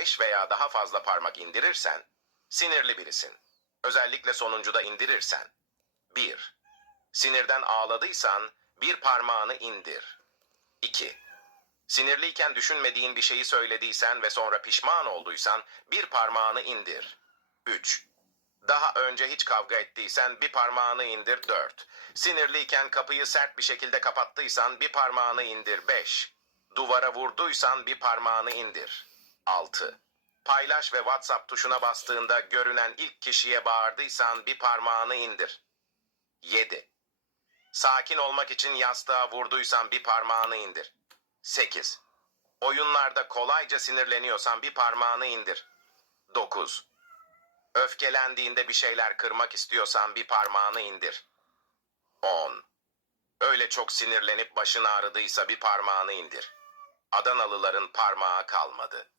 beş veya daha fazla parmak indirirsen, sinirli birisin. Özellikle sonuncuda indirirsen. 1. Sinirden ağladıysan bir parmağını indir. 2. Sinirliyken düşünmediğin bir şeyi söylediysen ve sonra pişman olduysan bir parmağını indir. 3. Daha önce hiç kavga ettiysen bir parmağını indir 4. Sinirliyken kapıyı sert bir şekilde kapattıysan bir parmağını indir 5. Duvara vurduysan bir parmağını indir 6. Paylaş ve WhatsApp tuşuna bastığında görünen ilk kişiye bağırdıysan bir parmağını indir 7. Sakin olmak için yastığa vurduysan bir parmağını indir 8. Oyunlarda kolayca sinirleniyorsan bir parmağını indir 9. Öfkelendiğinde bir şeyler kırmak istiyorsan bir parmağını indir. 10. Öyle çok sinirlenip başın ağrıdıysa bir parmağını indir. Adanalıların parmağı kalmadı.